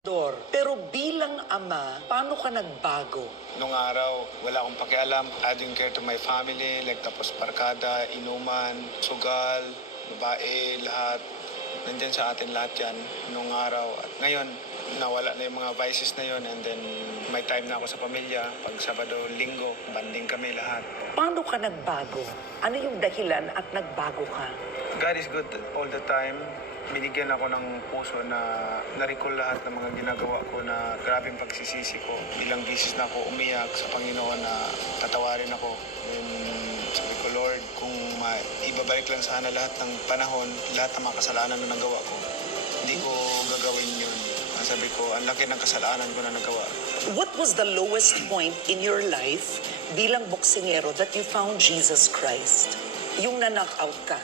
Pero bilang ama, paano ka nagbago? Nung araw, wala akong pakialam. I didn't care to my family, like tapos barkada, inuman, sugal, babae, lahat. Nandyan sa atin lahat yan nung araw. At ngayon, nawala na yung mga vices na yon, and then may time na ako sa pamilya. Pag Sabado, Linggo, banding kami lahat. Paano ka nagbago? Ano yung dahilan at nagbago ka? God is good all the time. Binigyan ako ng puso na na-recall lahat ng mga ginagawa ko na grabing pagsisisi ko. Ilang bisis na ako umiyak sa Panginoon na tatawarin ako. And sabi ko, Lord, kung ibabalik lang sana lahat ng panahon, lahat ng mga kasalanan na nagawa ko, hindi ko gagawin yun. Sabi ko, ang laki ng kasalanan ko na nagawa. What was the lowest point in your life bilang boksingero that you found Jesus Christ? Yung na-knockout ka.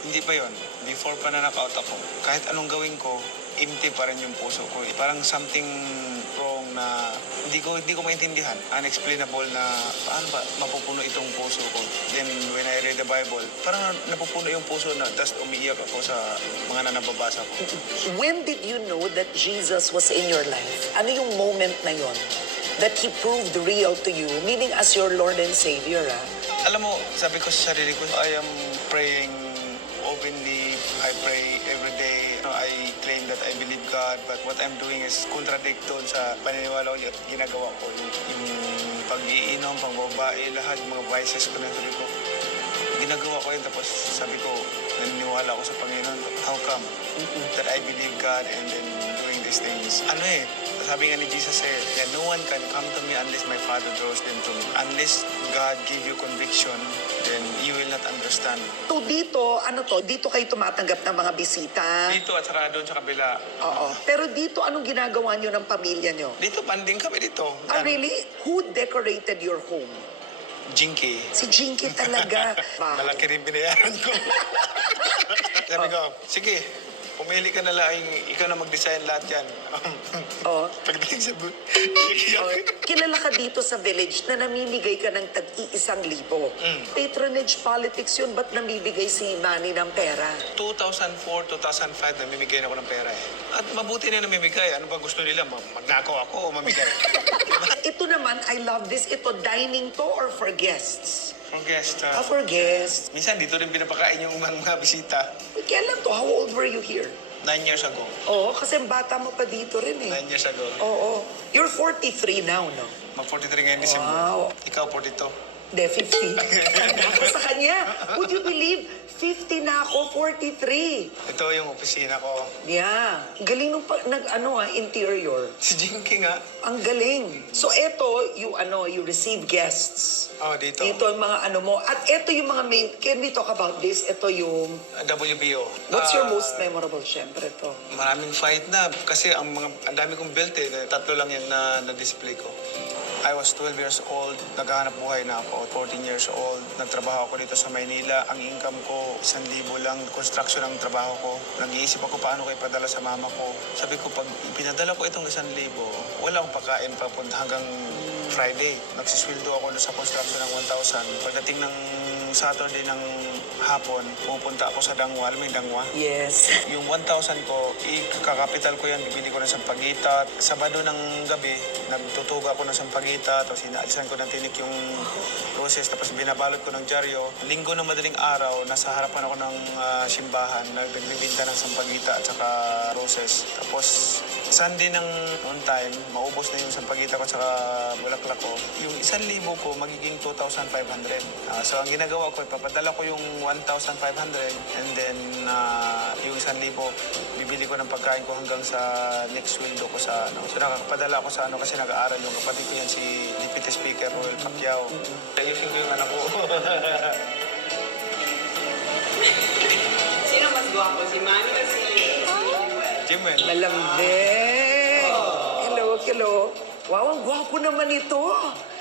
Hindi pa yon. Before pa na-knockout ako, kahit anong gawin ko, empty pa rin yung puso ko. Parang something wrong na hindi ko maintindihan. Unexplainable na paano ba mapupuno itong puso ko. Then when I read the Bible, parang napupuno yung puso na tapos umiiyak ako sa mga nanababasa ko. When did you know that Jesus was in your life? Ano yung moment na yon that He proved real to you, meaning as your Lord and Savior, Alam mo, sabi ko sa sarili ko, I am praying openly. I pray every day. I claim that I believe God, but what I'm doing is contradict doon sa paniniwala ko at ginagawa ko. Yung pag-iinom, pang-babae, lahat, mga vices ko na sabi ko, ginagawa ko yun. Tapos sabi ko, naniniwala ako sa Panginoon. How come that I believe God and then doing these things? Sabi nga ni Jesus that no one can come to me unless my Father draws them to me. Unless God give you conviction, then you will not understand. So dito, dito kayo tumatanggap ng mga bisita? Dito at saka doon sa kabila. Oo. Pero dito, anong ginagawa nyo ng pamilya nyo? Dito, banding kami dito. Really? Who decorated your home? Jinky. Si Jinky talaga. Malaki rin binayaran ko. Sabi ko, sige, pumili ka na lang, ikaw na mag-design lahat yan. Pagdating sa booth, Kilala ka dito sa village na namimigay ka ng tag-1,000. Patronage politics yun, ba't namibigay si Manny ng pera? 2004, 2005, namimigay na ako ng pera At mabuti na namimigay. Ano ba gusto nila? Magnakaw ako o mamigay? Ito naman, I love this. Ito, dining to or for guests? For guest. For guests. Minsan dito rin pinapakain yung mga bisita. Kailan to? How old were you here? 9 years ago. Oo, kasi bata mo pa dito rin 9 years ago. Oo. You're 43 now, no? Mag-43 ngayon December. Wow. Ikaw 42. De, 50. Tanda ko sa kanya. Would you believe? 50 na ako, 43. Ito yung opisina ko. Yeah. Galing nung interior. Si Jinky nga. Ang galing. So eto, you receive guests. Dito. Dito ang mga mo. At eto yung mga main, can we talk about this? Ito yung, WBO. what's your most memorable? Syempre to. Maraming fight na kasi ang dami kong belt tatlo lang yan na na-display ko. I was 12 years old, naghahanap buhay na ako, 14 years old. Nagtrabaho ako dito sa Maynila. Ang income ko, 1,000 lang, construction ang trabaho ko. Nag-iisip ako paano ko ipadala sa mama ko. Sabi ko, pag pinadala ko itong 1,000, wala akong pagkain papunta hanggang Friday. Nagsisweldo ako sa construction ng 1,000. Pagdating ng Saturday ng hapon, pupunta ako sa Dangwa. Alam mo yung Dangwa? Yes. Yung 1,000 ko, ikakapital ko yan, bibili ko ng sampagita. Sabado ng gabi, nagtutuga ako ng sampagita, tapos inaalisan ko ng tinik yung roses, tapos binabalot ko ng dyaryo. Linggo ng madaling araw, nasa harapan ako ng simbahan, nagbibinta ng sampagita at saka roses. Tapos Sunday ng noon time, maubos na yung sampagita ko at saka bulaklak ko. Yung 1,000 ko, magiging 2,500. So ang ginagawa ko, ipapadala ko yung 1,500 and then yung 1,000, bibili ko ng pagkain ko hanggang sa next window ko sa So nakakapadala ko sa kasi nag-aaral yung kapatid ko yan, si Deputy Speaker Roel Pacquiao. Ayusin ko yung anak ko. Sino mas gwapo? Si Manny o si Jimwell. Malambing. Hello. Wow, ang gwapo naman ito.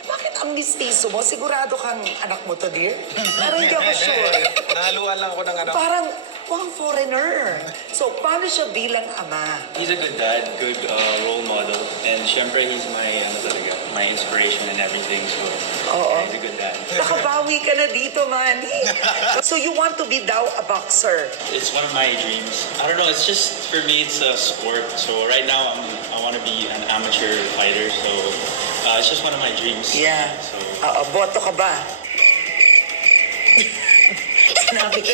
Bakit ang mistiso mo? Sigurado kang anak mo to, dear? Parang hindi ako sure. Nahaluan lang ako ng Parang, foreigner. So, paano siya bilang ama? He's a good dad, good role model, and syempre he's my inspiration and everything. So he's a good dad. Nakabawi ka na dito, Manny. So you want to be daw a boxer? It's one of my dreams. I don't know. It's just for me, it's a sport. So right now I want want to be an amateur fighter, so it's just one of my dreams. Yeah. So Boto ka ba? Sinabi ko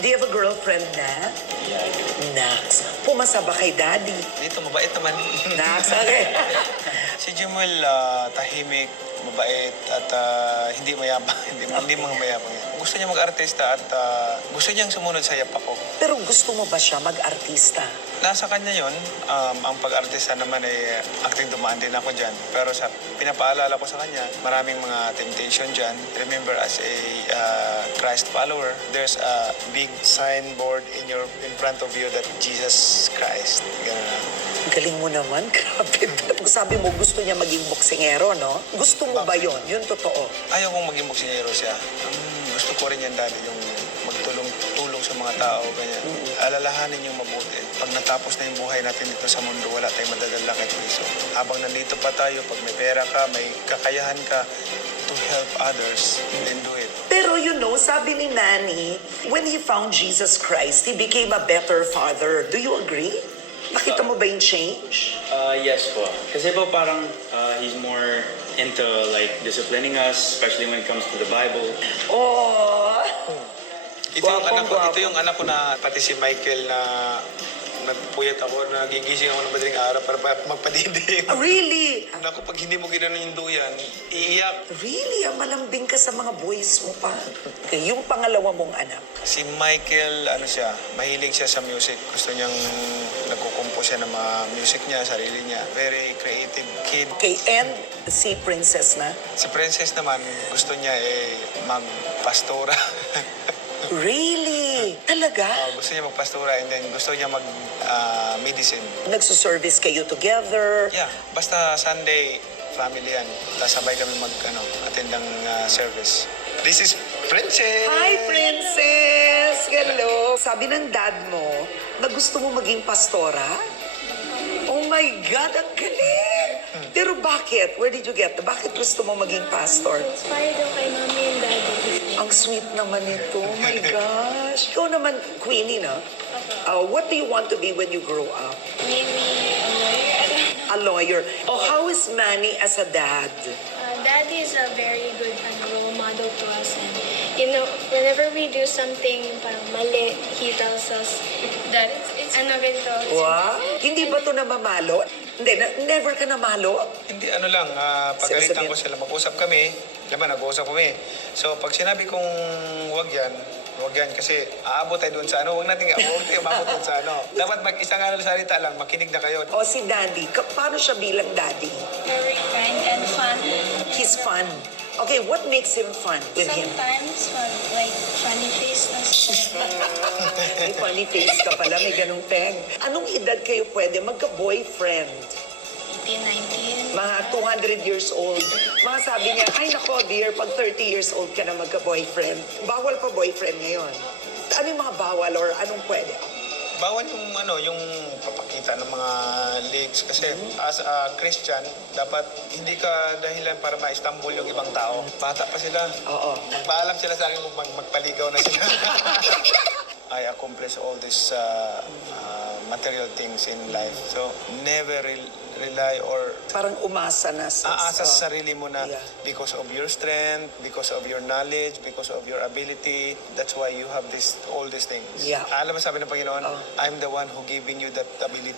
Do you have a girlfriend na? yeah, I do. Nax, pumasa ba kay daddy? Dito, mabait naman. Nax, okay. Si Jemuel, tahimik, mabait, at hindi mayabang. hindi mga mayabang yan. Gusto niya mag-artista at gusto niyang sumunod sa yapak ko. Pero gusto mo ba siya mag-artista? Nasa kanya yon. Ang pag-artista naman ay acting, dumaan din ako dyan. Pero sa pinapaalala ko sa kanya, maraming mga temptation dyan. Remember, as a Christ follower, there's a big signboard in front of you that Jesus Christ. Ganun na. Ang galing mo naman, grabe. Sabi mo gusto niya maging boksingero, no? Gusto mo ba yon? Yun totoo. Ayaw kong maging boksingero siya. Gusto ko rin yan dati, yung magtulong sa mga tao, ganyan. Alalahanin yung mabuti. Pag natapos na yung buhay natin dito sa mundo, wala tayong madadala kay Kristo. Habang nandito pa tayo, pag may pera ka, may kakayahan ka to help others, then do it. Pero sabi ni Manny, when he found Jesus Christ, he became a better father. Do you agree? Nakita mo ba yung change? Yes po. Kasi po parang he's more into like disciplining us, especially when it comes to the Bible. Oh! Ito yung anak ko, Gwapong-gwapo. ito yung anak ko na pati si Michael na nagpuyat ako, nagigising ako ng madaling araw para magpadiding. Really? Naku, pag hindi mo ginanon yung duyan, iiyak. Really? Malambing ka sa mga boys mo pa. Okay, yung pangalawa mong anak. Si Michael, mahilig siya sa music. Gusto niyang nagkukumpos siya ng mga music niya, sarili niya. Very creative kid. Okay, and si Princess na. Si Princess naman, gusto niya magpastora. Really? Talaga? Gusto niya magpastora and then gusto niya mag-medicine. Nagsuservice kayo together? Yeah, basta Sunday, family yan. Tapos sabay kami attend ng service. This is Princess! Hi, Princess! Hello! Sabi ng dad mo na gusto mo maging pastora? Oh my God, ang galing! Pero bakit? Where did you get? Bakit gusto mo maging pastor? Inspired ako kay Mommy and Daddy. Ang sweet naman ito. Oh my gosh. Ikaw naman, Queenie, na? What do you want to be when you grow up? Maybe a lawyer. I don't know. A lawyer. Oh, how is Manny as a dad? Daddy is a very good role model to us. And, whenever we do something parang mali, he tells us that it's ano ganito. Wow. Hindi ba ito namamalo? Hindi, never ka namalo? Hindi, pagalitan ko sila, mag-usap kami, diba, nag-uusap kami. So, pag sinabi kong wag yan kasi aabot tayo doon sa huwag tayo umabot doon sa Dapat mag-isang salita lang, makinig na kayo. O si Daddy, paano siya bilang daddy? Very kind and fun. He's fun. Okay, what makes him fun with him? Sometimes like funny face na siya. May funny face ka pala, may ganung teng. Anong edad kayo pwede magka-boyfriend? 18, 19. Mga 200 years old. Mga sabi niya, ay nako dear, pag 30 years old ka na magka-boyfriend. Bawal pa boyfriend ngayon. Ano yung mga bawal or anong pwede? Bawal yung papakita ng mga legs kasi as a Christian, dapat hindi ka dahilan para ma-Istanbul yung ibang tao. Bata pa sila. Oo. Magpaalam sila sa akin kung magpaligaw na sila. I accomplish all these material things in life. So, never rely or Parang umasa na aasa sa sarili mo na Yeah. because of your strength, because of your knowledge, because of your ability, that's why you have all these things. Yeah. Alam mo sabi ng Panginoon, Oh. I'm the one who giving you that ability.